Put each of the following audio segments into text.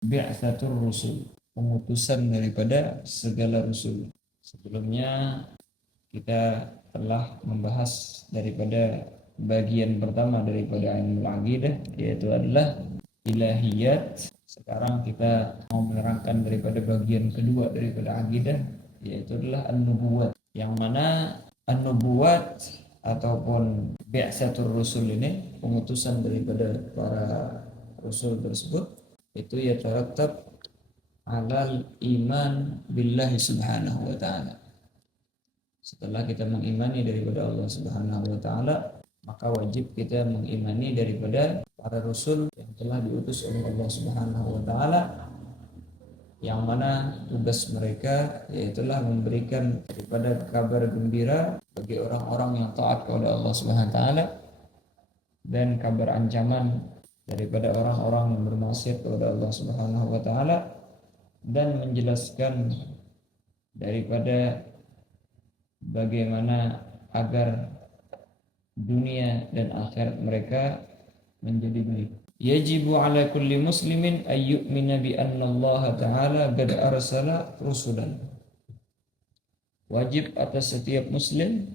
bi'tsatur rusul, pengutusan daripada segala rasul. Sebelumnya kita telah membahas daripada bagian pertama daripada ilmu aqidah, yaitu adalah ilahiyat. Sekarang kita mau menerangkan daripada bagian kedua daripada aqidah, yaitu adalah an-nubuwat, yang mana an-nubuwat ataupun bi'tsatur rusul ini, pengutusan daripada para rasul tersebut, itu ya tarattab alal iman billahi subhanahu wa ta'ala. Setelah kita mengimani daripada Allah subhanahu wa ta'ala, maka wajib kita mengimani daripada para rasul yang telah diutus oleh Allah subhanahu wa ta'ala, yang mana tugas mereka yaitulah memberikan daripada kabar gembira bagi orang-orang yang taat kepada Allah subhanahu wa ta'ala, dan kabar ancaman daripada orang-orang yang bermaksiat kepada Allah subhanahu wa ta'ala, dan menjelaskan daripada bagaimana agar dunia dan akhirat mereka menjadi baik. Yajibu ala kulli muslimin ay yu'mina bi anna Allah ta'ala qad arsala rusulan. Wajib atas setiap muslim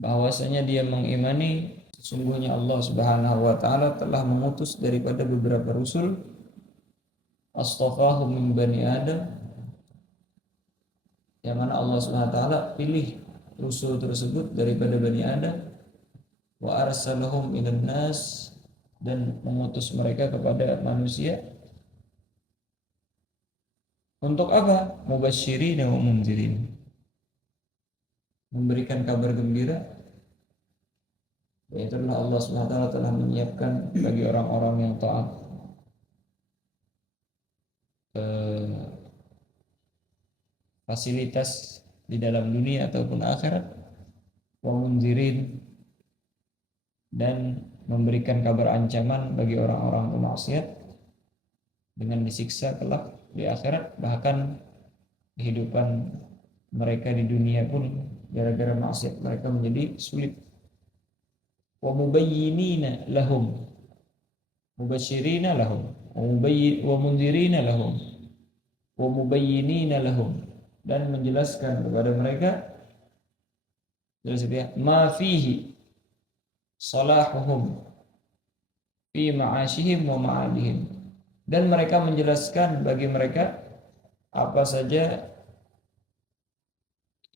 bahwasanya dia mengimani sesungguhnya Allah Subhanahu wa taala telah mengutus daripada beberapa rasul, astafahum min bani Adam, yang mana Allah Subhanahu wa taala pilih rasul tersebut daripada Bani Adam, wa arsalahum ilan nas, dan mengutus mereka kepada manusia. Untuk apa? Mubasysyirin wa mundzirin, memberikan kabar gembira, yaitu Allah Subhanahu wa taala telah menyiapkan bagi orang-orang yang taat fasilitas di dalam dunia ataupun akhirat, wa mundzirin, dan memberikan kabar ancaman bagi orang-orang pemaksiat dengan disiksa kelak di akhirat, bahkan kehidupan mereka di dunia pun gara-gara maksiat mereka menjadi sulit. Wa mubayyinina lahum, mubasyirina lahum, wa mundzirina lahum, wa mubayyinina lahum, dan menjelaskan kepada mereka jelas ya ma fihi salahuhum fi ma'ashihim wa ma'adihim, dan mereka menjelaskan bagi mereka apa saja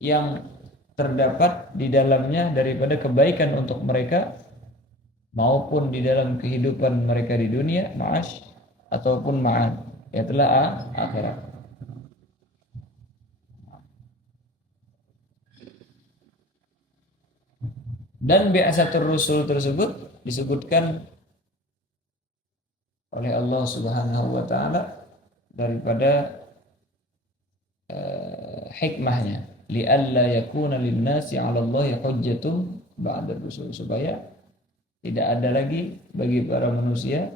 yang terdapat di dalamnya daripada kebaikan untuk mereka maupun di dalam kehidupan mereka di dunia, ma'ash ataupun ma'ad, yaitulah akhirat. Dan bi'tsatur rusul tersebut disebutkan oleh Allah Subhanahu wa taala daripada hikmahnya, li'alla yakuna lin-nasi 'ala Allahi hujjatun ba'da rusul, supaya tidak ada lagi bagi para manusia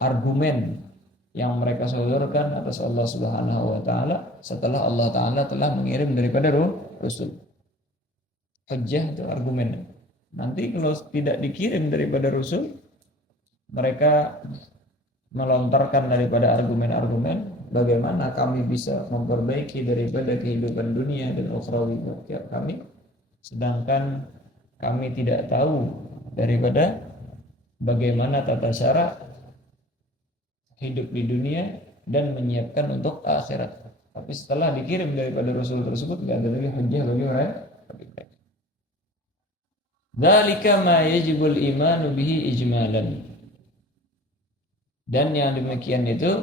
argumen yang mereka sodorkan atas Allah Subhanahu wa taala setelah Allah taala telah mengirim daripada rasul. Hujjah itu argumen. Nanti kalau tidak dikirim daripada rasul, mereka melontarkan daripada argumen-argumen bagaimana kami bisa memperbaiki daripada kehidupan dunia dan ukhrawi kami, sedangkan kami tidak tahu daripada bagaimana tata cara hidup di dunia dan menyiapkan untuk akhirat. Tapi setelah dikirim daripada rasul tersebut, tidak ada lagi hujjah bagi mereka. Dzalika ma yajibul imanu bihi ijmalan. Dan yang demikian itu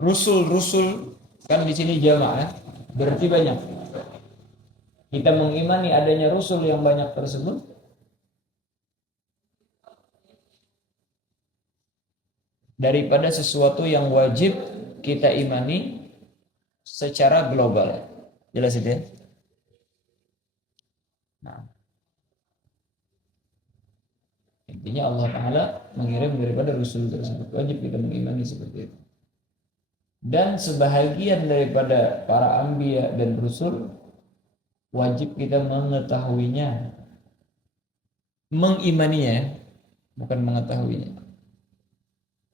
rusul kan di sini jamaah, berarti banyak. Kita mengimani adanya rusul yang banyak tersebut daripada sesuatu yang wajib kita imani secara global. Jelas itu ya? Nah, intinya Allah Ta'ala mengirim daripada rasul tersebut, wajib kita mengimani seperti itu. Dan sebahagian daripada para anbiya dan rasul wajib kita mengetahuinya, mengimaninya, bukan mengetahuinya.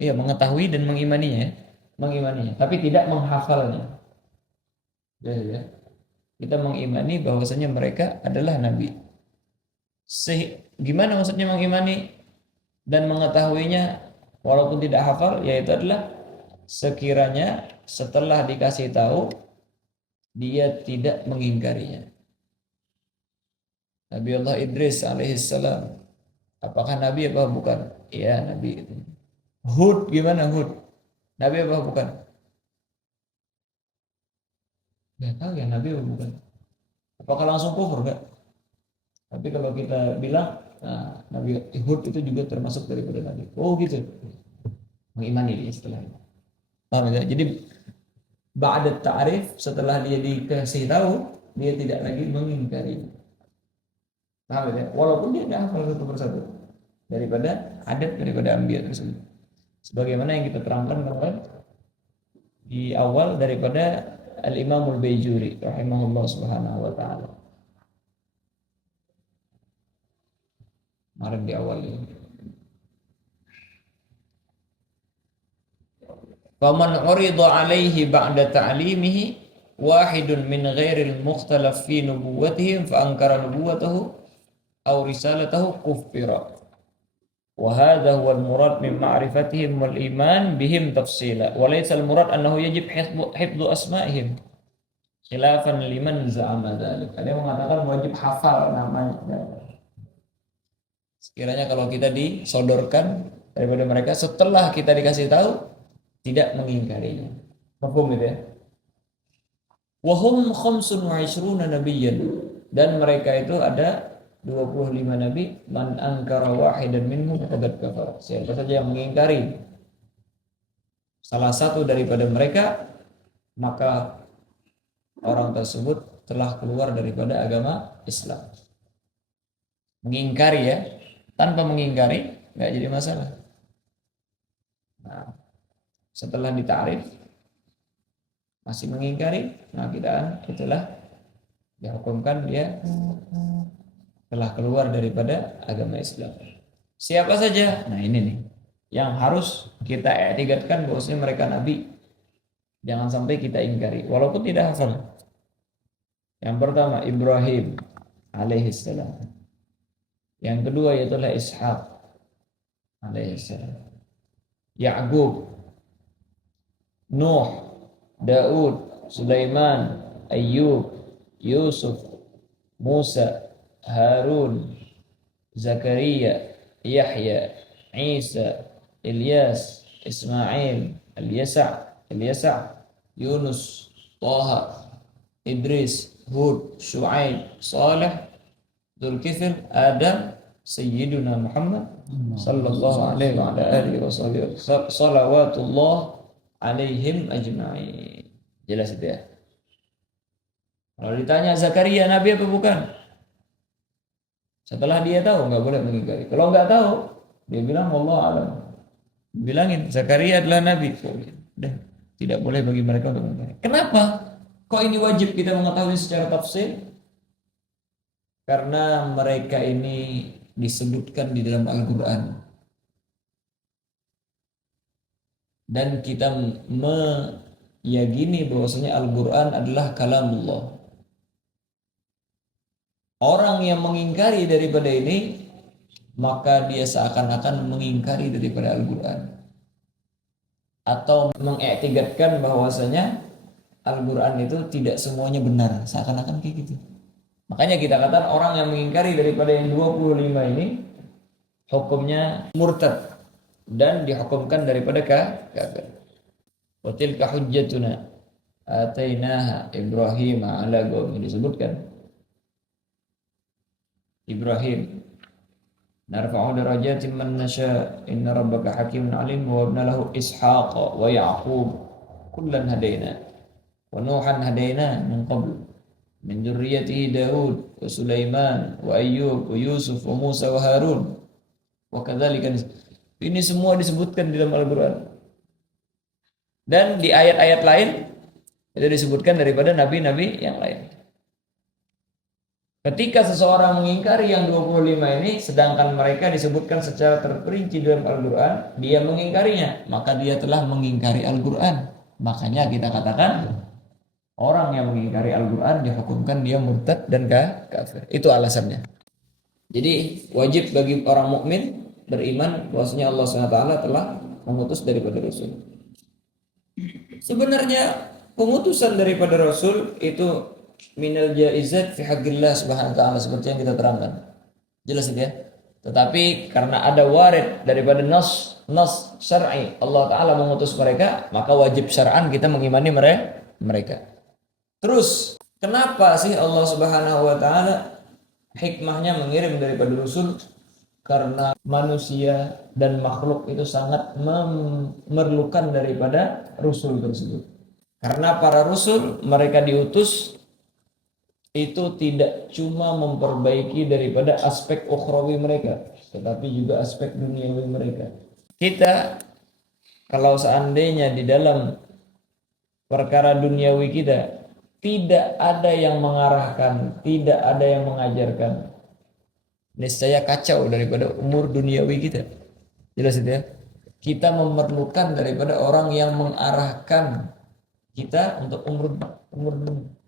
Iya, mengetahui dan mengimaninya, mengimaninya, tapi tidak menghafalnya. Ya. Kita mengimani bahwasanya mereka adalah nabi. Gimana maksudnya mengimani dan mengetahuinya walaupun tidak hafal? Yaitu adalah sekiranya setelah dikasih tahu dia tidak mengingkarinya. Nabi Allah Idris alaihissalam, apakah nabi apa bukan? Iya, nabi itu. Hud, gimana Hud? Nabi apa bukan? Nggak tahu ya, nabi apa bukan. Apakah langsung kufur? Enggak. Tapi kalau kita bilang, nah, Nabi Hud itu juga termasuk daripada nabi. Oh gitu. Mengimani dia setelah itu. Paham ya? Jadi ba'da ta'rif, setelah dia dikasih tahu, dia tidak lagi mengingkari. Paham ya? Walaupun dia tidak hafal satu persatu daripada adat daripada anbiya tersebut. Sebagaimana yang kita terangkan kemarin di awal daripada Al-Imamul Baijuri rahimahullah subhanahu wa ta'ala. Kemarin di awal ini. Faman urida alaihi ba'da ta'limihi wahidun min ghairil mukhtalaf fi nubuwwatihim fa ankara nubuwwatahu aw risalatahu kuffira. Wa hadha huwa al-murad min ma'rifatihim wal iman bihim tafsila wa laysa al-murad annahu yajib hifdhu asma'ihim khilafan liman za'ama dzalik. Ada yang mengatakan wajib hafal namanya. Sekiranya kalau kita disodorkan daripada mereka setelah kita dikasih tahu tidak mengingkarinya. Mafhum itu ya? Wa hum khamsun wa ishruna nabiyyan, dan mereka itu ada 25 nabi. Man ankara wahidan minhum faqad kafara. Siapa saja yang mengingkari salah satu daripada mereka, maka orang tersebut telah keluar daripada agama Islam. Mengingkari ya, tanpa mengingkari nggak jadi masalah. Nah, setelah ditarif masih mengingkari, nah kita itulah dihukumkan dia telah keluar daripada agama Islam. Siapa saja? Nah ini nih yang harus kita i'tiqadkan bahwasanya mereka nabi. Jangan sampai kita ingkari walaupun tidak hafal. Yang pertama Ibrahim alaihissalam. Yang kedua yaitu Ishaq alaihissalam. Ya'qub, Nuh, Daud, Sulaiman, Ayyub, Yusuf, Musa, Harun, Zakaria, Yahya, Isa, Ilyas, Ismail, Ilyasa, Yunus, Taha, Idris, Hud, Shu'aib, Saleh, Dzulkifl, Adam, Sayyiduna Muhammad sallallahu alaihi wa ala alihi wasallam, salawatullah alaihim ajma'in. Jelas itu ya. Kalau ditanya Zakaria nabi apa bukan? Setelah dia tahu nggak boleh mengingkari. Kalau nggak tahu dia bilang wallahu alam. Bilangin Zakaria adalah nabi. Udah, tidak boleh bagi mereka untuk mengingkari. Kenapa? Kok ini wajib kita mengetahui secara tafsir? Karena mereka ini disebutkan di dalam Al-Quran. Dan kita meyakini bahwasanya Al-Quran adalah kalamullah. Orang yang mengingkari daripada ini, maka dia seakan-akan mengingkari daripada Al-Quran. Atau mengiktikadkan bahwasanya Al-Quran itu tidak semuanya benar. Seakan-akan kayak gitu. Makanya kita katakan orang yang mengingkari daripada yang 25 ini hukumnya murtad dan dihukumkan daripada kafir. Wa tilka hujjatuna atainaha Ibrahim ala qaumi, disebutkan Ibrahim narfa'u darajatin man nasha inna rabbaka hakimun alim wa habna lahu ishaqa wa ya'qub kullan hadaina wa nuhan hadaina min qabl min dzurriyyatihi Daud wa Sulaiman wa Ayyub wa Yusuf wa Musa wa Harun wa kadzalika. Ini semua disebutkan di dalam Al-Qur'an. Dan di ayat-ayat lain itu disebutkan daripada nabi-nabi yang lain. Ketika seseorang mengingkari yang 25 ini, sedangkan mereka disebutkan secara terperinci dalam Al-Quran, dia mengingkarinya, maka dia telah mengingkari Al-Quran. Makanya kita katakan, orang yang mengingkari Al-Quran dihukumkan dia murtad dan kafir. Itu alasannya. Jadi wajib bagi orang mukmin beriman bahwasanya Allah SWT telah mengutus daripada Rasul. Sebenarnya pengutusan daripada Rasul itu minal jaizat fi haqqillah subhanahu wa ta'ala seperti yang kita terangkan. Jelas itu ya. Tetapi karena ada warid daripada nas syar'i Allah Ta'ala mengutus mereka, maka wajib syar'an kita mengimani mereka. Terus kenapa sih Allah Subhanahu wa Ta'ala hikmahnya mengirim daripada Rasul? Karena manusia dan makhluk itu sangat memerlukan daripada Rasul tersebut. Karena para Rasul mereka diutus itu tidak cuma memperbaiki daripada aspek ukhrawi mereka, tetapi juga aspek duniawi mereka. Kita kalau seandainya di dalam perkara duniawi kita tidak ada yang mengarahkan, tidak ada yang mengajarkan, niscaya kacau daripada umur duniawi kita. Jelas itu ya. Kita memerlukan daripada orang yang mengarahkan kita untuk umur dunia.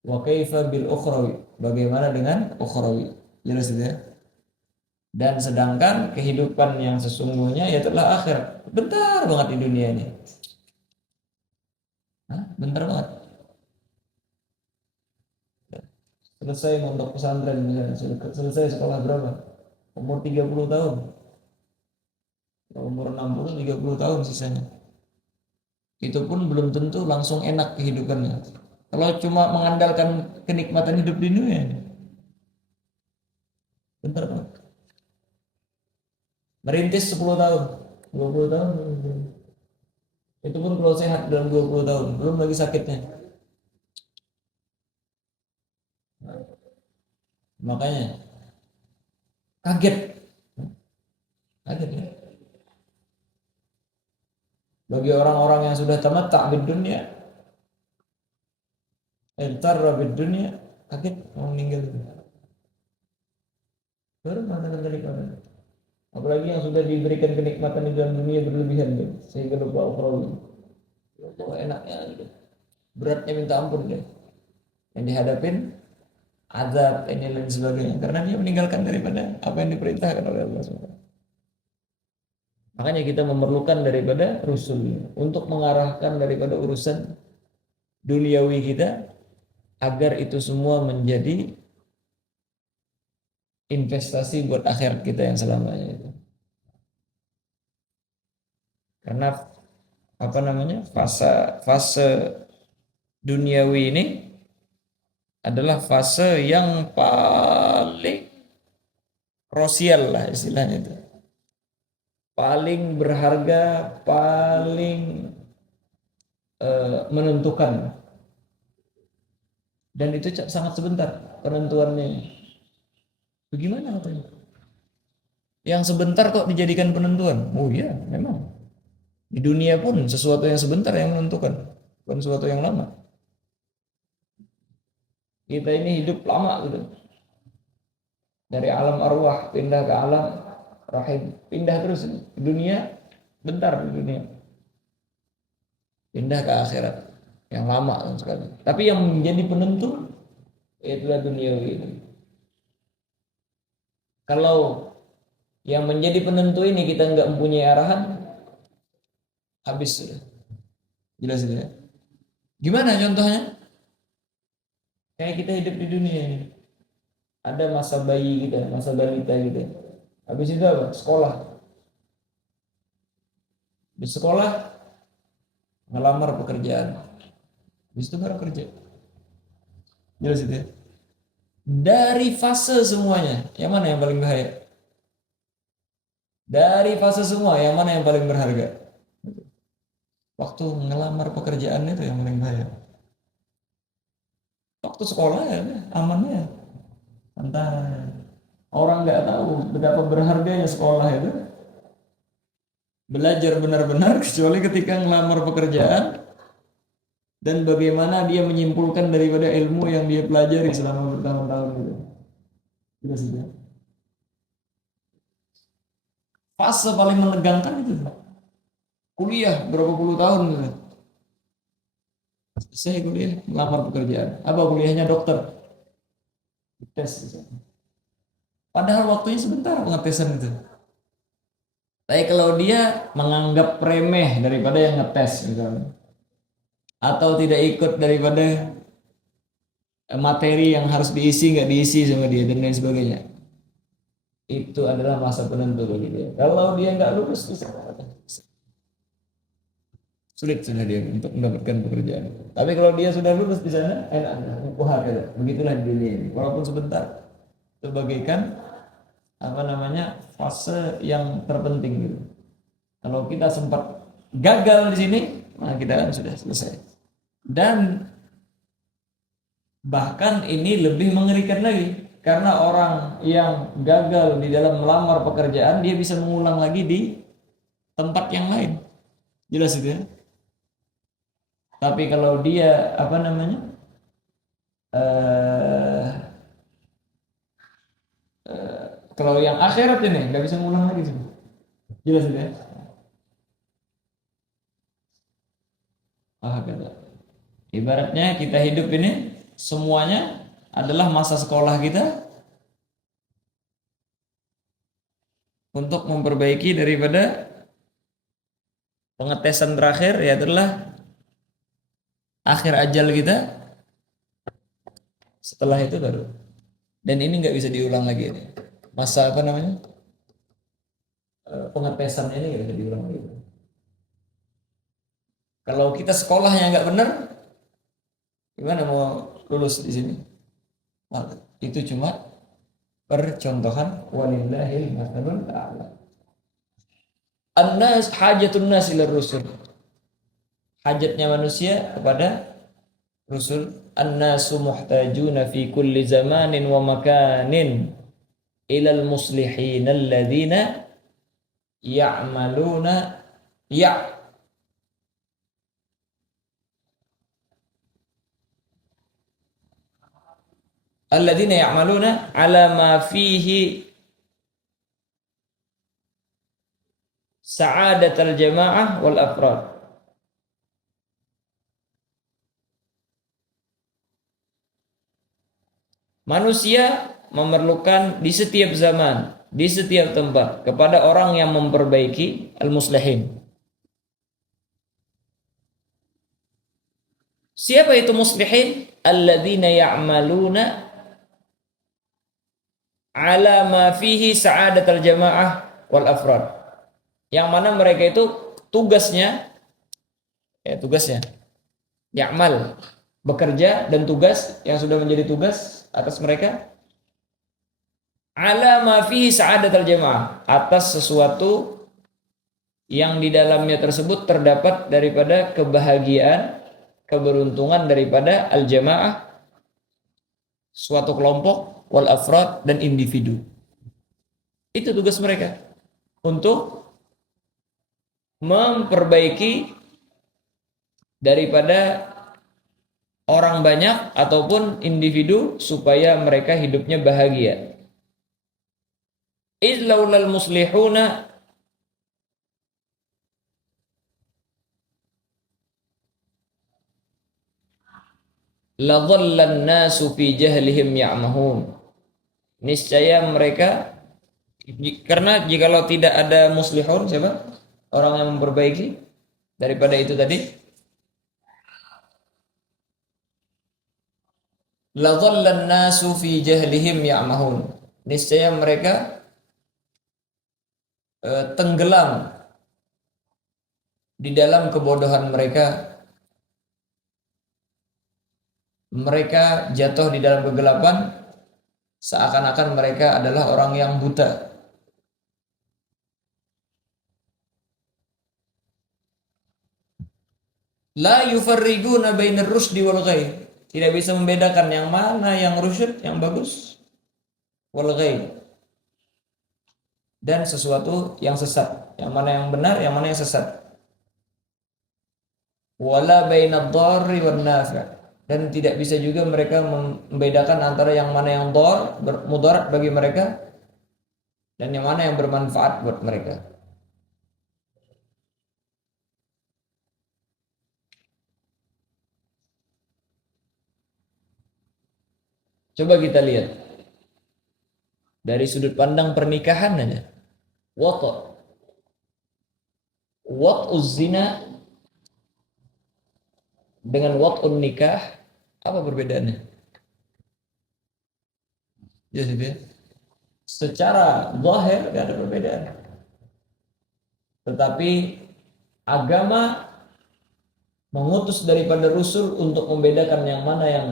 Wa kaifa bil ukhrawi, bagaimana dengan ukhrawi? Jelas itu ya. Dan sedangkan kehidupan yang sesungguhnya ya telah akhir. Bentar banget di dunia ini. Bentar banget. Selesai mondok pesantren misalnya, selesai sekolah berapa? Umur 30 tahun. Umur 60, 30 tahun sisanya. Itu pun belum tentu langsung enak kehidupannya. Kalau cuma mengandalkan kenikmatan hidup di dunia, bentar banget. Merintis 10 tahun, 20 tahun. Itu pun kalau sehat dalam 20 tahun, belum lagi sakitnya. Makanya kaget ya. Bagi orang-orang yang sudah tamatta' bid dunya, entarra bid dunya, kaget mau meninggal. Baru mana dari kamu? Apalagi yang sudah diberikan kenikmatan di dalam dunia berlebihan deh, sehingga lupa ukhrawi. Oh, enaknya gitu. Beratnya minta ampun deh. Yang dihadapin azab ini dan sebagainya karena dia meninggalkan daripada apa yang diperintahkan oleh Allah SWT. Makanya kita memerlukan daripada Rasul untuk mengarahkan daripada urusan duniawi kita agar itu semua menjadi investasi buat akhirat kita yang selamanya itu. Karena fase duniawi ini adalah fase yang paling krusial lah istilahnya itu. Paling berharga, paling menentukan. Dan itu sangat sebentar penentuannya. Bagaimana katanya? Yang sebentar kok dijadikan penentuan? Oh iya, memang. Di dunia pun sesuatu yang sebentar yang menentukan, bukan sesuatu yang lama. Kita ini hidup lama gitu. Dari alam arwah pindah ke alam rahim, pindah terus di dunia, bentar di dunia. Pindah ke akhirat yang lama sekali. Tapi yang menjadi penentu itulah duniawi ini. Kalau yang menjadi penentu ini kita nggak mempunyai arahan, habis sudah. Jelas itu ya. Gimana contohnya? Kayak kita hidup di dunia ini. Ada masa bayi kita, masa balita kita. Habis itu apa? Sekolah. Di sekolah ngelamar pekerjaan. Habis itu baru kerja. Jelas itu ya. Dari fase semuanya, yang mana yang paling bahaya? Dari fase semua, yang mana yang paling berharga? Waktu ngelamar pekerjaan itu yang paling bahaya. Waktu sekolah ya amannya, santai. Orang nggak tahu betapa berharganya sekolah itu. Belajar benar-benar kecuali ketika ngelamar pekerjaan, dan bagaimana dia menyimpulkan daripada ilmu yang dia pelajari selama bertahun-tahun itu. Jelas itu. Fase paling menegangkan itu. Kuliah berapa puluh tahun gitu. Selesai kuliah, melamar pekerjaan. Apa kuliahnya dokter? Tes gitu. Padahal waktunya sebentar pengetesan itu. Tapi kalau dia menganggap remeh daripada yang ngetes misalnya, atau tidak ikut daripada materi yang harus diisi nggak diisi sama dia dan lain sebagainya, itu adalah masa penentu bagi dia. Kalau dia nggak lulus, sulit sudah dia untuk mendapatkan pekerjaan. Tapi kalau dia sudah lulus di sana, enak. Wah, begitulah di dunia ini. Walaupun sebentar, itu bagaikan apa namanya fase yang terpenting gitu. Kalau kita sempat gagal di sini, nah kita kan sudah selesai. Dan bahkan ini lebih mengerikan lagi karena orang yang gagal di dalam melamar pekerjaan dia bisa mengulang lagi di tempat yang lain. Jelas itu ya. Tapi kalau dia apa namanya eh kalau yang akhirat ini nggak bisa mengulang lagi sih. Jelas itu ya. Ah, kata. Ibaratnya kita hidup ini semuanya adalah masa sekolah kita untuk memperbaiki daripada pengetesan terakhir ya adalah akhir ajal kita. Setelah itu baru, dan ini nggak bisa diulang lagi ini. Masa apa namanya pengetesan ini nggak bisa diulang lagi. Kalau kita sekolahnya nggak benar, gimana mau lulus di sini? Nah, itu cuma percontohan walillahil mathalul a'la. An-nas hajatun nas ila rusul. Hajatnya manusia kepada Rasul. An-nasu muhtajuna fi kulli zamanin wa makanin ilal muslihin alladzina ya'maluna ya alladzina ya'maluna ala ma fihi sa'adatul jamaah wal afrad. Manusia memerlukan di setiap zaman, di setiap tempat kepada orang yang memperbaiki al-muslihin. Siapa itu muslihin? Alladzina ya'maluna ala ma fihi sa'adatul jamaah wal afrad. Yang mana mereka itu tugasnya ya'mal, bekerja, dan tugas yang sudah menjadi tugas atas mereka ala ma fihi sa'adatul jamaah, atas sesuatu yang di dalamnya tersebut terdapat daripada kebahagiaan, keberuntungan daripada al-jamaah, suatu kelompok, wal afrad, dan individu. Itu tugas mereka untuk memperbaiki daripada orang banyak ataupun individu supaya mereka hidupnya bahagia. Izlaulal muslihuna ladhallan nasu fi jahlihim ya'mahun. Niscaya mereka, karena jikalau tidak ada muslihun, siapa? Orang yang memperbaiki daripada itu tadi, ladhallan nasu fi jahlihim ya'mahun. Niscaya mereka tenggelam di dalam kebodohan mereka. Mereka jatuh di dalam kegelapan seakan-akan mereka adalah orang yang buta. La yufarriguna bainar rusdi wal ghai. Tidak bisa membedakan yang mana yang rusyd, yang bagus, wal ghai, dan sesuatu yang sesat. Yang mana yang benar, yang mana yang sesat. wala bainad dharri wan nafi', dan tidak bisa juga mereka membedakan antara yang mana yang mudarat bagi mereka dan yang mana yang bermanfaat buat mereka. Coba kita lihat dari sudut pandang pernikahan aja. Wat'uz zina dengan wat'un nikah, apa perbedaannya? Ya, ya. Secara zahir tidak ada perbedaan. Tetapi agama mengutus daripada Rasul untuk membedakan yang mana yang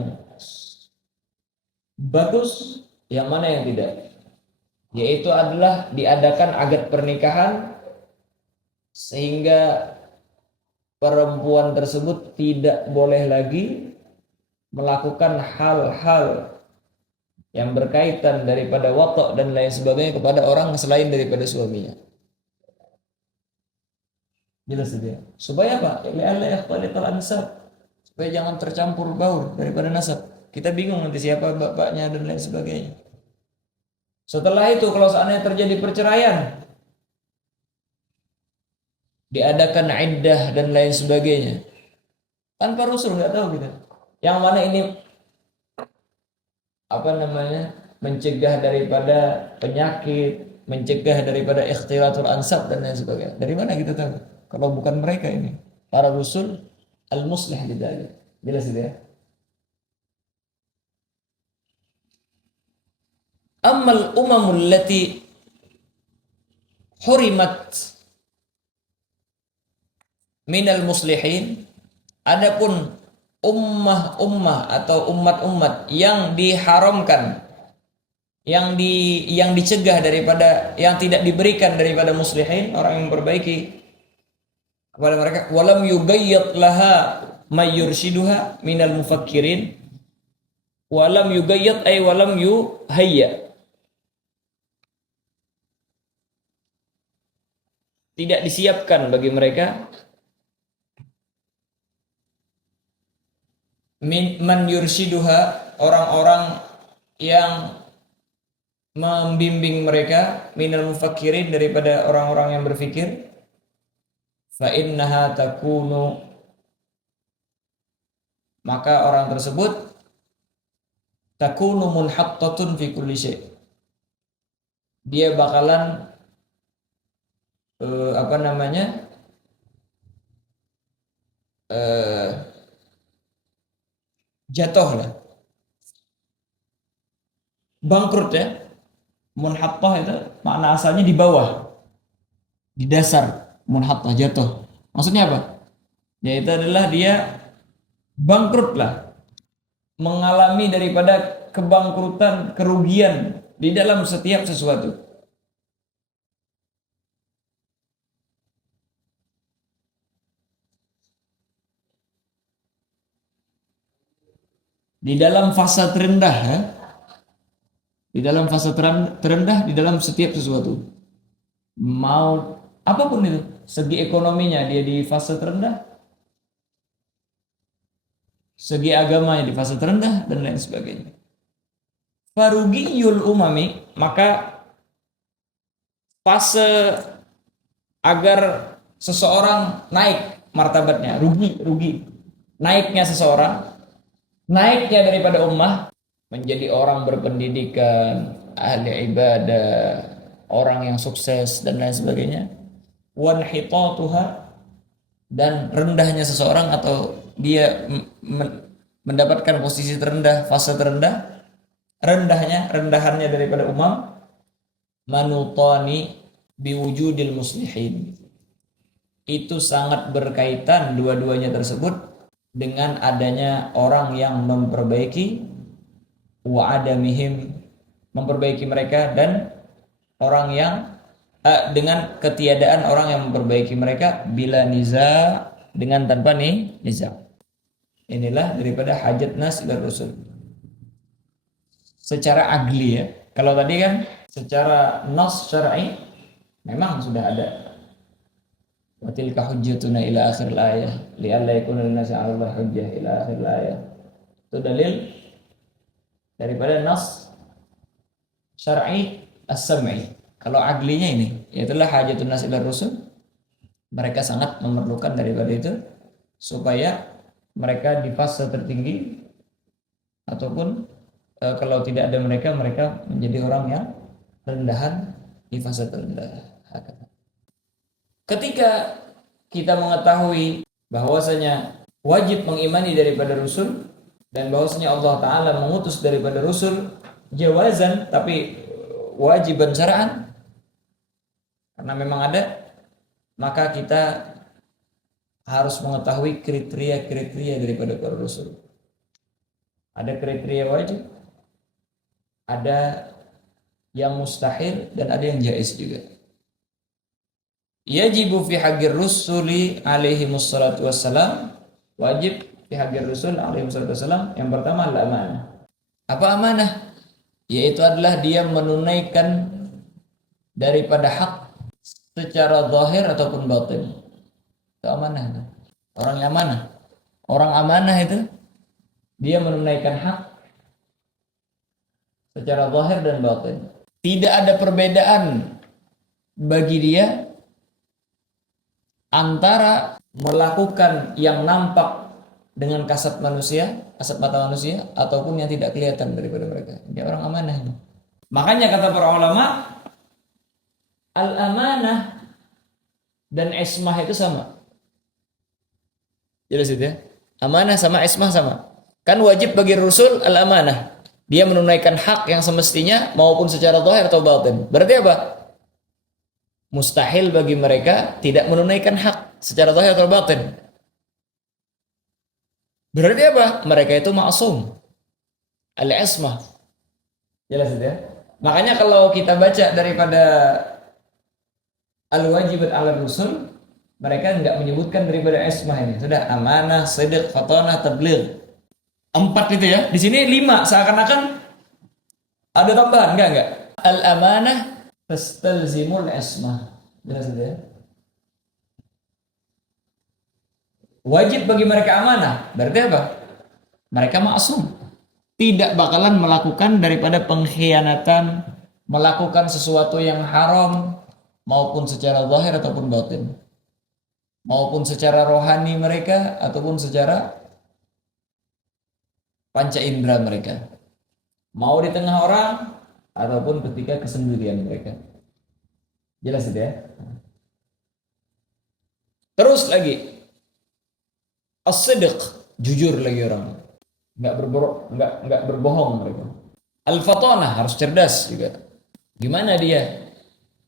bagus, yang mana yang tidak. Yaitu adalah diadakan akad pernikahan sehingga perempuan tersebut tidak boleh lagi melakukan hal-hal yang berkaitan daripada watak dan lain sebagainya kepada orang selain daripada suaminya. Jelas saja. Supaya apa? Li'alla yakhtalital ansab. Supaya jangan tercampur baur daripada nasab. Kita bingung nanti siapa bapaknya dan lain sebagainya. Setelah itu kalau seandainya terjadi perceraian, diadakan iddah dan lain sebagainya. Tanpa Rasul nggak tahu kita. Yang mana ini apa namanya? Mencegah daripada penyakit, mencegah daripada ikhtilatul ansab dan lain sebagainya. Dari mana kita tahu? Kalau bukan mereka ini, para Rasul al-muslih lidzalik. Jelas itu ya. Ammal umamul lati hurimat minal muslihin, adapun ummah-ummah atau umat-umat yang diharamkan, yang dicegah daripada, yang tidak diberikan daripada muslihin, orang yang memperbaiki kepada mereka, walam yugayyat laha mayyurshiduha minal mufakkirin, walam yugayyat ay walam yuhayya, tidak disiapkan bagi mereka man yurshiduha, orang-orang yang membimbing mereka, minal mufakkirin, daripada orang-orang yang berfikir, fa innaha takunu, maka orang tersebut takunu munhattatun fi kulli syai', dia bakalan apa namanya, jatuh lah, bangkrut ya. Munhattah itu makna asalnya di bawah, di dasar. Munhattah jatuh, maksudnya apa? Yaitu adalah dia bangkrut lah, mengalami daripada kebangkrutan, kerugian di dalam setiap sesuatu. Di dalam fase terendah ya, di dalam fase terendah di dalam setiap sesuatu, mau apapun itu, segi ekonominya dia di fase terendah, segi agamanya di fase terendah dan lain sebagainya. Farugiyul umami, maka fase agar seseorang naik martabatnya, rugi naiknya seseorang, naiknya daripada ummah menjadi orang berpendidikan, ahli ibadah, orang yang sukses dan lain sebagainya. Wanhitatuha, dan rendahnya seseorang atau dia mendapatkan posisi terendah, fase terendah, rendahannya daripada umam, manutani biwujudil muslihin, itu sangat berkaitan dua-duanya tersebut dengan adanya orang yang memperbaiki, wa adamihim, memperbaiki mereka, dan orang yang dengan ketiadaan orang yang memperbaiki mereka, bila niza, dengan tanpa niza. Inilah daripada hajat nas ila Rasul secara agli ya. Kalau tadi kan secara nas syar'i memang sudah ada Wa tilka hujjatuna ila akhir ayah li'alla yakuna lin-nasi 'ala Allah hujjah ila akhir ayah. Itu dalil daripada nas syar'i as-sam'i. Kalau aglinya ini, yaitulah hajatun nas ila rusul, mereka sangat memerlukan daripada itu supaya mereka di fase tertinggi, ataupun kalau tidak ada mereka, mereka menjadi orang yang rendahan di fase terendah. Ketika kita mengetahui bahwasanya wajib mengimani daripada Rasul dan bahwasanya Allah Ta'ala mengutus daripada Rasul jawazan, tapi wajiban syara'an, karena memang ada, maka kita harus mengetahui kriteria-kriteria daripada para Rasul. Ada kriteria wajib, ada yang mustahil, dan ada yang jaiz juga. Yajibu fi haqqir rusuli alaihi wassalatu wassalam, wajib fi haqqir rusul alaihi wassalatu wassalam, yang pertama adalah amanah. Apa amanah? Yaitu adalah dia menunaikan daripada hak secara zahir ataupun batin. Itu amanah. Orang yang amanah. Orang amanah itu dia menunaikan hak secara zahir dan batin. Tidak ada perbedaan bagi dia antara melakukan yang nampak dengan kasat manusia, kasat mata manusia, ataupun yang tidak kelihatan daripada mereka. Dia orang amanah ini. Makanya kata para ulama, al-amanah dan ismah itu sama. Jelas itu ya? Amanah sama ismah sama. Kan wajib bagi Rasul al-amanah. Dia menunaikan hak yang semestinya maupun secara zahir atau batin. Berarti apa? Mustahil bagi mereka tidak menunaikan hak secara zahir atau batin. Berarti apa? Mereka itu ma'sum. Al-ismah. Jelas itu ya? Makanya kalau kita baca daripada al-wajibat ala rusul, mereka enggak menyebutkan daripada ismah ini. Sudah amanah, sidq, fatanah, tabligh. 4 itu ya. Di sini 5, seakan-akan ada tambahan, enggak. Al-amanah tastalzimul ismah. Jelas itu ya? Wajib bagi mereka amanah. Berarti apa? Mereka maksum. Tidak bakalan melakukan daripada pengkhianatan, melakukan sesuatu yang haram, maupun secara zahir ataupun batin, maupun secara rohani mereka ataupun secara panca indera mereka, mau di tengah orang ataupun ketika kesendirian mereka. Jelas itu ya? Terus lagi as-sidq, jujur lagi orang, nggak berbohong mereka. Al-fatanah, harus cerdas juga. Gimana dia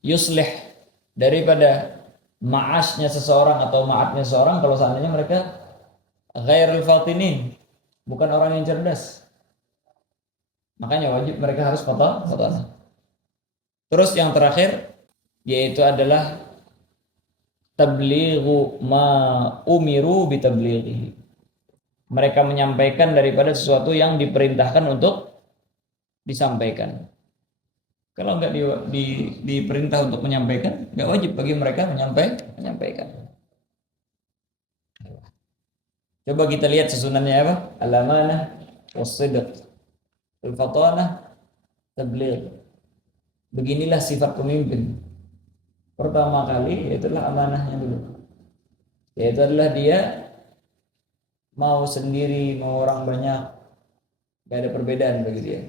yuslih daripada ma'asnya seseorang atau ma'atnya seseorang kalau seandainya mereka ghairul fatinin, bukan orang yang cerdas. Makanya wajib mereka harus fatanah. Terus yang terakhir yaitu adalah tablighu ma umiru bitablighihi. Mereka menyampaikan daripada sesuatu yang diperintahkan untuk disampaikan. Kalau enggak diperintah untuk menyampaikan, enggak wajib bagi mereka menyampaikan. Coba kita lihat susunannya apa? Al-amanah, was-sidq, al-fatanah, tabligh. Beginilah sifat pemimpin. Pertama kali yaitulah amanahnya dulu. Yaitu adalah dia mau sendiri, mau orang banyak, enggak ada perbedaan bagi dia.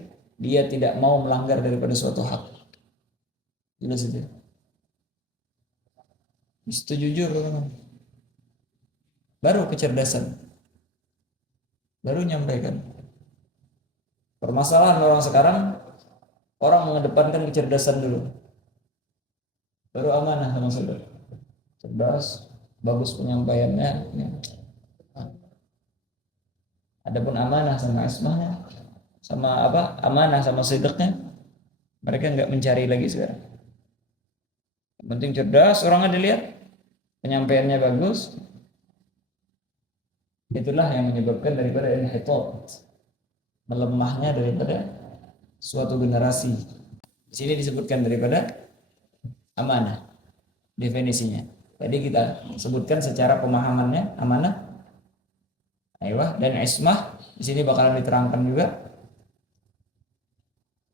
Dia tidak mau melanggar daripada suatu hak. Jelas itu. Itu jujur. Baru kecerdasan. Baru nyampaikan. Permasalahan orang sekarang, orang mengedepankan kecerdasan dulu. Baru amanah sama saudara. Cerdas, bagus penyampaiannya. Adapun amanah sama ismahnya, sama apa? Amanah sama sidqnya, mereka enggak mencari lagi sekarang. Yang penting cerdas, orang ada lihat penyampaiannya bagus. Itulah yang menyebabkan daripada inhitat, melemahnya daripada suatu generasi. Di sini disebutkan daripada amanah definisinya. Tadi kita sebutkan secara pemahamannya amanah, dan ismah di sini bakalan diterangkan juga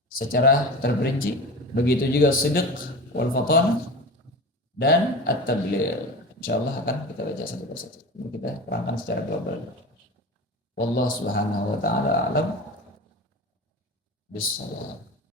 secara terperinci. Begitu juga sidq wal fatan dan at-tabligh. Insyaallah akan kita baca satu persatu. Ini kita terangkan secara global. Wallahu subhanahu wa ta'ala alam bis